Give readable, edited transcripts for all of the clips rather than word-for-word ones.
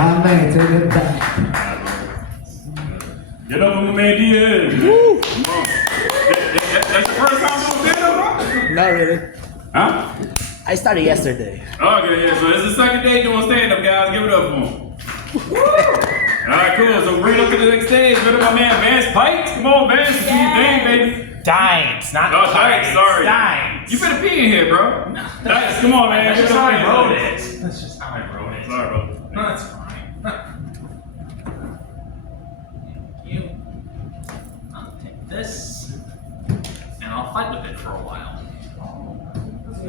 I may take it back. Get up on my man Diaz. Woo! Come on. That's your first time on stand-up, bro? Not really. Huh? I started yesterday. Okay, yeah, so it's the second day doing stand-up, guys. Give it up for him. Alright, cool. So bring it up to the next stage. Bring up my man Vance Pike. Come on, Vance. Do your thing, baby. Dykes, not Oh, Dykes, sorry. Dykes. You better pee in here, bro. Dykes, come on, man. That's Give just it how up, I man. wrote it. That's just how I wrote it. Sorry, bro. No, that's fine. You. I'll take this, and I'll fight with it for a while.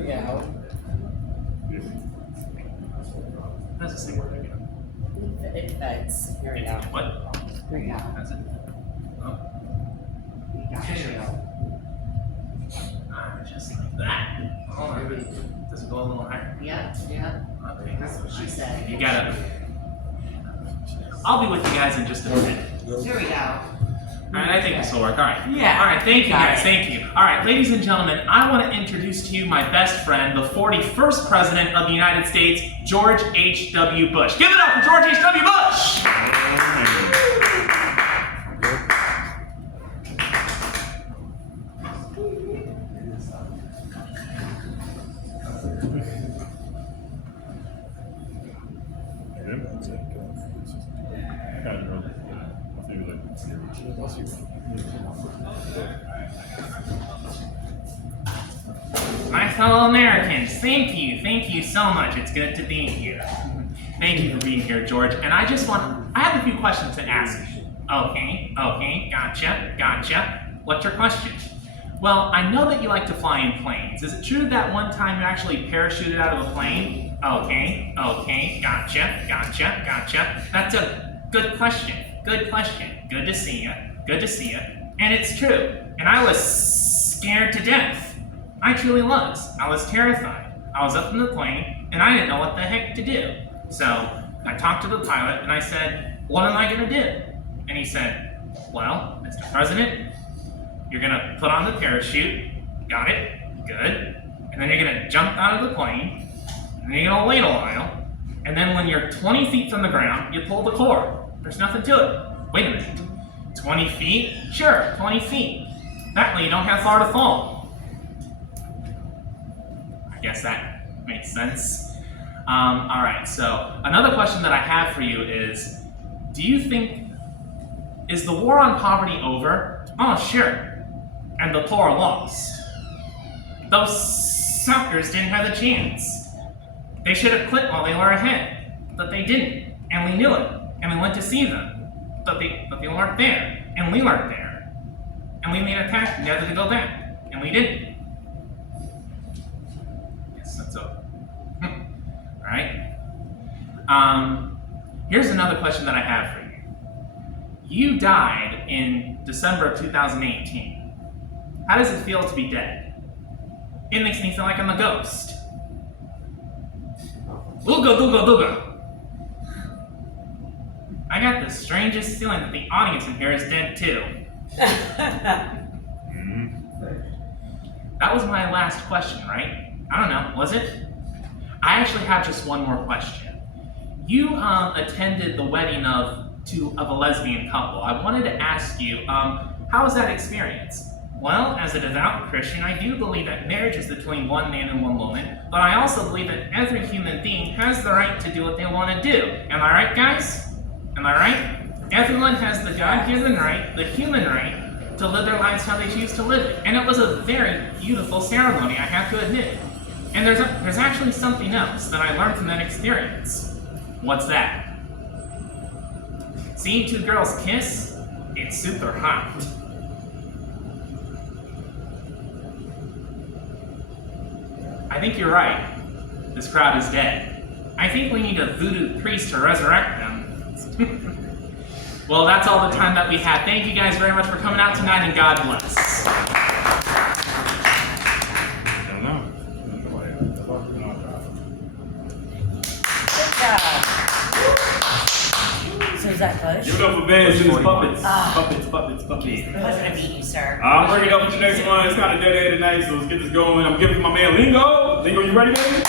Yeah. That's the same word again. It's here we go. What? Here we go. That's it. Oh. Here we go. Just like that. Oh, does it go a little higher? Yeah, yeah. Okay. That's what she said. You gotta. I'll be with you guys in just a minute. Here we go. Alright, I think this will work. Alright. Yeah. Alright, thank you Got guys. it. Thank you. Alright, ladies and gentlemen, I want to introduce to you my best friend, the 41st President of the United States, George H.W. Bush. Give it up for George H.W. Bush! My fellow Americans, thank you so much. It's good to be here. Thank you for being here, George. And I have a few questions to ask you. Okay, gotcha. What's your question? Well, I know that you like to fly in planes. Is it true that one time you actually parachuted out of a plane? Okay, gotcha. That's a good question. Good to see you. And it's true. And I was scared to death. I truly was. I was terrified. I was up in the plane, and I didn't know what the heck to do. So I talked to the pilot, and I said, what am I going to do? And he said, well, Mr. President, you're going to put on the parachute. Got it? Good. And then you're going to jump out of the plane, and then you're going to wait a while, and then when you're 20 feet from the ground, you pull the cord. There's nothing to it. Wait a minute. 20 feet? Sure, 20 feet. That way you don't have far to fall. I guess that makes sense. Alright, so another question that I have for you is, do you think, is the war on poverty over? Oh, sure. And the poor lost. Those suckers didn't have a chance. They should have quit while they were ahead, but they didn't, and we knew it, and we went to see them. But they weren't there, and we weren't there. And we made a pact together to go back, and we didn't. Yes, that's over. Alright? Here's another question that I have for you. You died in December of 2018. How does it feel to be dead? It makes me feel like I'm a ghost. Ooga. I got the strangest feeling that the audience in here is dead too. That was my last question, right? I don't know, was it? I actually have just one more question. You attended the wedding of a lesbian couple. I wanted to ask you, how was that experience? Well, as a devout Christian, I do believe that marriage is between one man and one woman, but I also believe that every human being has the right to do what they want to do. Am I right, guys? Am I right? Everyone has the God-given right, the human right, to live their lives how they choose to live it. And it was a very beautiful ceremony, I have to admit. And there's actually something else that I learned from that experience. What's that? Seeing two girls kiss, it's super hot. I think you're right. This crowd is dead. I think we need a voodoo priest to resurrect them. Well, that's all the time that we have. Thank you guys very much for coming out tonight, and God bless. Good job. So is that Bush? Give it up for Vance and his puppets. Puppets. Pleasure to meet you, sir. I'll bring it up for the next one. It's kind of dead air tonight, so let's get this going. I'm giving my man Lingo. Lingo, you ready, baby?